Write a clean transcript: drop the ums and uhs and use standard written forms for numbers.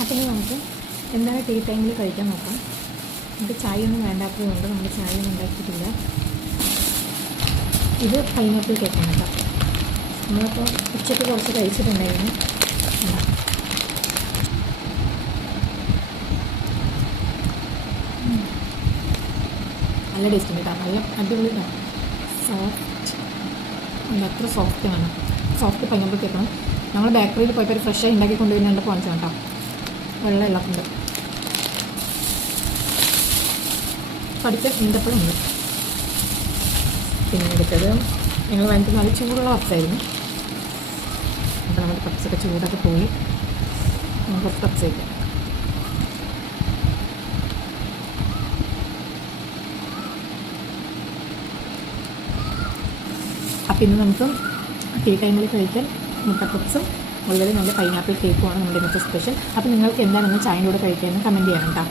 അപ്പം നമുക്ക് എന്താണ് ടീ ടൈമിൽ കഴിക്കാൻ നോക്കാം. നമുക്ക് ചായ ഒന്നും വേണ്ടാത്തതുകൊണ്ട് നമ്മൾ ചായ ഒന്നും ഉണ്ടാക്കിയിട്ടില്ല. ഇത് പൈനാപ്പിൾ കേക്കാണ് കേട്ടോ. നമ്മളിപ്പോൾ ഉച്ചയ്ക്ക് കുറച്ച് കഴിച്ചിട്ടുണ്ടായിരുന്നു. നല്ല ടേസ്റ്റ് ഉണ്ട് കേട്ടോ. നല്ല അടിപൊളിയാണ്. സോഫ്റ്റ് അത്ര സോഫ്റ്റ് വേണം. സോഫ്റ്റ് പൈനാപ്പിൾ കേക്കാണ്. ഞങ്ങൾ ബേക്കറിയിൽ പോയപ്പോൾ ഒരു ഫ്രഷായി ഉണ്ടാക്കി കൊണ്ടുവരുന്നുണ്ട് പോണിച്ചാണ് കേട്ടോ. വെള്ളം ഇളക്കുണ്ട്. പഠിച്ച ഈന്തപ്പഴമുണ്ട്. പിന്നെ എടുത്തത് ഞങ്ങൾ വാങ്ങിക്കുന്ന നല്ല ചൂടുള്ള പപ്സായിരുന്നു. അപ്പോൾ നമ്മുടെ പപ്സൊക്കെ ചൂടൊക്കെ പോയി നമുക്ക് പപ്സ് വയ്ക്കാം. അപ്പം ഇന്ന് നമുക്ക് ടീ ടൈമിൽ കഴിക്കാൻ മുട്ട പപ്സും അതുപോലെ നല്ല പൈനാപ്പിൾ കേക്കുമാണ് നമ്മുടെ ഇന്നത്തെ സ്പെഷ്യൽ. അപ്പോൾ നിങ്ങൾക്ക് എന്താണെന്ന് ചായൻ്റെ കൂടെ കഴിക്കാമെന്ന് കമൻറ്റ് ചെയ്യണം കേട്ടോ.